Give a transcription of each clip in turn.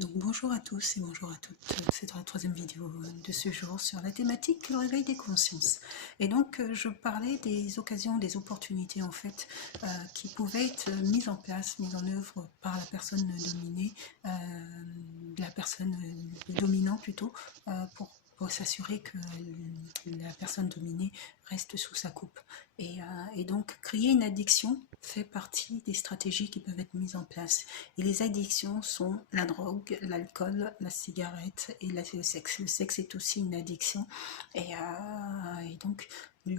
Donc bonjour à tous et bonjour à toutes, c'est la troisième vidéo de ce jour sur la thématique le réveil des consciences. Et donc je parlais des occasions, des opportunités en fait qui pouvaient être mises en place, mises en œuvre par la personne dominée, la personne dominant plutôt, pour s'assurer que la personne dominée reste sous sa coupe. Et donc créer une addiction fait partie des stratégies qui peuvent être mises en place. Et les addictions sont la drogue, l'alcool, la cigarette et le sexe. Le sexe est aussi une addiction. Et donc, je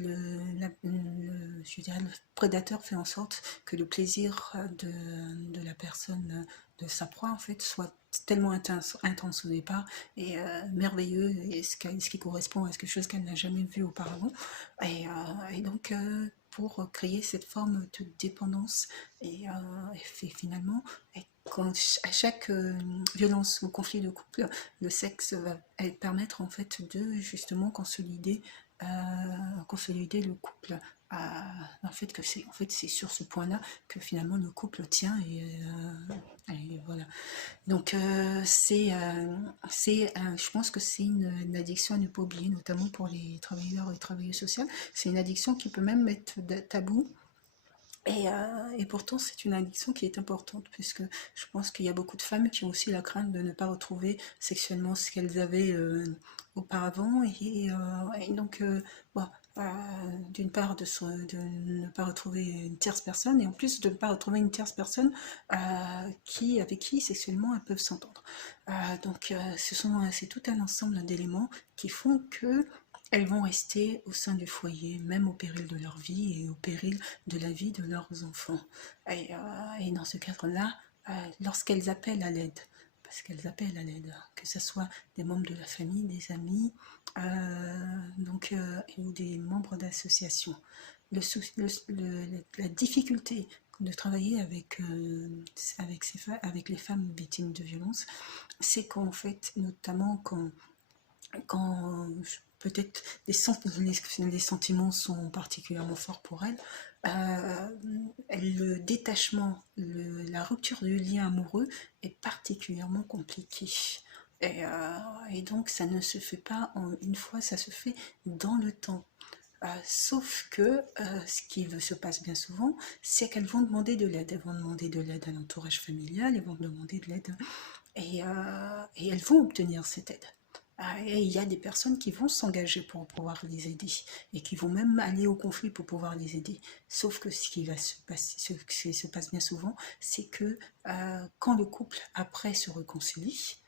dirais, le prédateur fait en sorte que le plaisir de la personne, de sa proie, en fait, soit tellement intense au départ et merveilleux, et ce qui correspond à quelque chose qu'elle n'a jamais vu auparavant. Et donc, pour créer cette forme de dépendance et finalement, quand, à chaque violence ou conflit de couple, le sexe va permettre en fait de justement consolider le couple. En fait que c'est sur ce point-là que finalement le couple tient et voilà. Donc je pense que c'est une addiction à ne pas oublier, notamment pour les travailleurs et travailleuses sociales. C'est une addiction qui peut même être tabou. Et pourtant, c'est une addiction qui est importante, puisque je pense qu'il y a beaucoup de femmes qui ont aussi la crainte de ne pas retrouver sexuellement ce qu'elles avaient auparavant. Et donc, bon, d'une part, de ne pas retrouver une tierce personne, et en plus de ne pas retrouver une tierce personne avec qui sexuellement elles peuvent s'entendre. Donc, c'est tout un ensemble d'éléments qui font que elles vont rester au sein du foyer, même au péril de leur vie et au péril de la vie de leurs enfants. Et dans ce cadre-là, lorsqu'elles appellent à l'aide, parce qu'elles appellent à l'aide, que ce soit des membres de la famille, des amis, ou des membres d'associations, la difficulté de travailler avec les femmes victimes de violences, c'est qu'en fait, notamment quand peut-être les sentiments sont particulièrement forts pour elle, le détachement, la rupture du lien amoureux est particulièrement compliquée. Et donc ça ne se fait pas en une fois, ça se fait dans le temps. Sauf que ce qui se passe bien souvent, c'est qu'elles vont demander de l'aide. Elles vont demander de l'aide à l'entourage familial, elles vont demander de l'aide et elles vont obtenir cette aide. Et il y a des personnes qui vont s'engager pour pouvoir les aider et qui vont même aller au conflit pour pouvoir les aider. Sauf que ce qui se passe bien souvent, c'est que quand le couple après se réconcilie,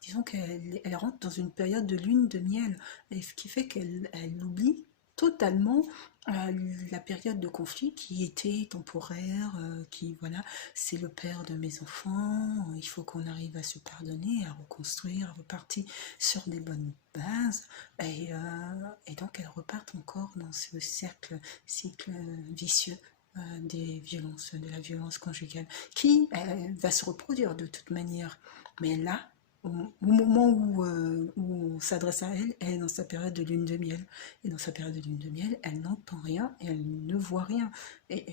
disons qu'elle rentre dans une période de lune de miel, ce qui fait qu'elle oublie totalement la période de conflit qui était temporaire, qui voilà, c'est le père de mes enfants, il faut qu'on arrive à se pardonner, à reconstruire, à repartir sur des bonnes bases, et donc elle repart encore dans ce cycle vicieux de la violence conjugale, qui va se reproduire de toute manière. Mais là, au moment où on s'adresse à elle, elle est dans sa période de lune de miel. Et dans sa période de lune de miel, elle n'entend rien et elle ne voit rien. Et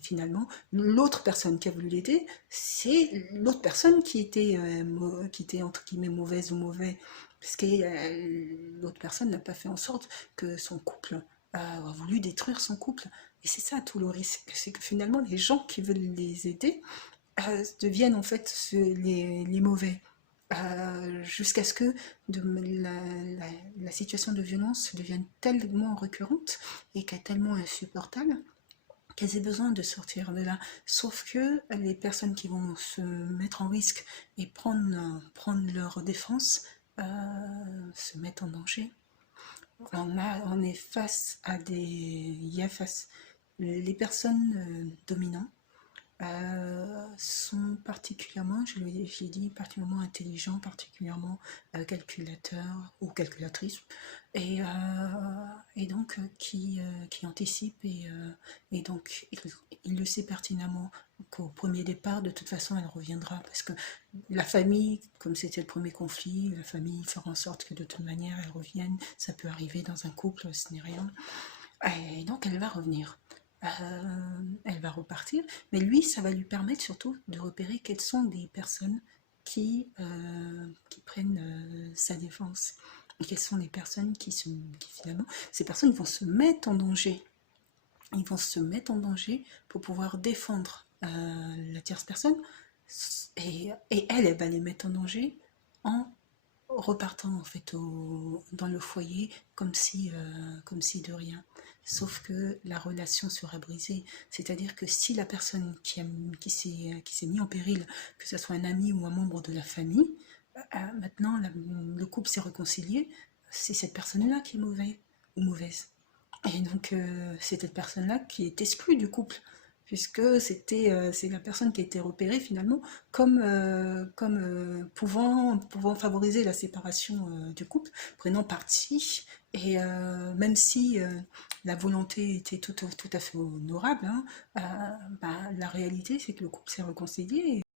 finalement, l'autre personne qui a voulu l'aider, c'est l'autre personne qui était entre guillemets mauvaise ou mauvais. Parce que l'autre personne n'a pas fait en sorte que son couple a voulu détruire son couple. Et c'est ça tout le risque, c'est que finalement les gens qui veulent les aider deviennent en fait les mauvais. Jusqu'à ce que la situation de violence devienne tellement récurrente et qu'elle est tellement insupportable qu'elles aient besoin de sortir de là. Sauf que les personnes qui vont se mettre en risque et prendre leur défense se mettent en danger. On est face à les personnes dominantes sont particulièrement, j'ai dit, particulièrement intelligents, particulièrement calculateurs ou calculatrices, et, euh, et donc qui anticipent et donc il le sait pertinemment qu'au premier départ, de toute façon, elle reviendra parce que la famille, comme c'était le premier conflit, la famille fera en sorte que de toute manière elle revienne. Ça peut arriver dans un couple, ce n'est rien. Et donc elle va revenir. elle va repartir, mais lui, ça va lui permettre surtout de repérer quelles sont les personnes qui prennent sa défense, et quelles sont les personnes qui finalement, ces personnes vont se mettre en danger. Ils vont se mettre en danger pour pouvoir défendre la tierce personne, et elle va les mettre en danger en repartant en fait dans le foyer comme si de rien. Sauf que la relation sera brisée. C'est-à-dire que si la personne qui s'est mis en péril, que ce soit un ami ou un membre de la famille, maintenant le couple s'est réconcilié, c'est cette personne-là qui est mauvaise ou mauvaise. Et donc, c'est cette personne-là qui est exclue du couple, puisque c'est la personne qui a été repérée finalement comme pouvant favoriser la séparation du couple, prenant parti. Et même si la volonté était tout à fait honorable, hein, bah, la réalité c'est que le couple s'est réconcilié.